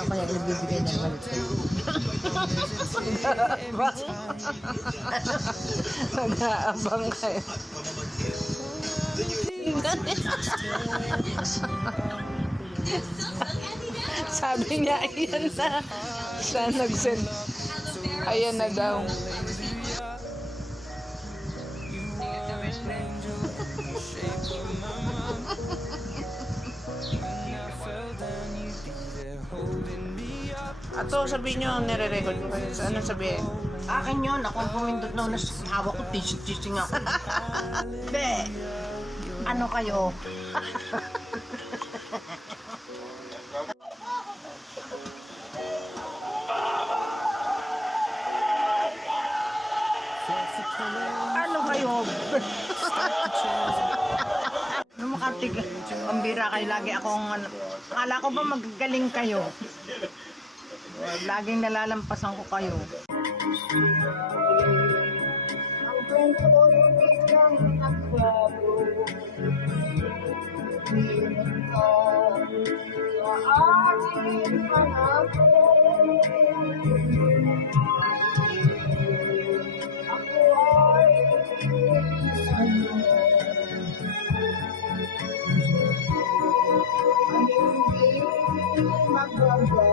Baka kaya nagbibigay ng malit sa'yo. Nag-aabang kayo. Sabi niya, ayan na. Siya nag-send. Ayan na daw. Ato, sabihin nyo, nire-record ko kayo. Ano sabihin? Akin yun, ako ang pumindot na hawak ko, tising ako. Hindi. Ano kayo? Ano kayo? Nung makatig, pambira kayo lagi akong, akala ko ba magagaling kayo? Laging nalalampasan ko kayo. Ang kwento ko yung isang nagbago. Pinag ka sa aking panako. Ako ay isang ang hindi magbabago.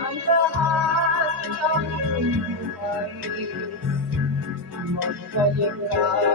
Ang lahat ng buhay, magbalik ka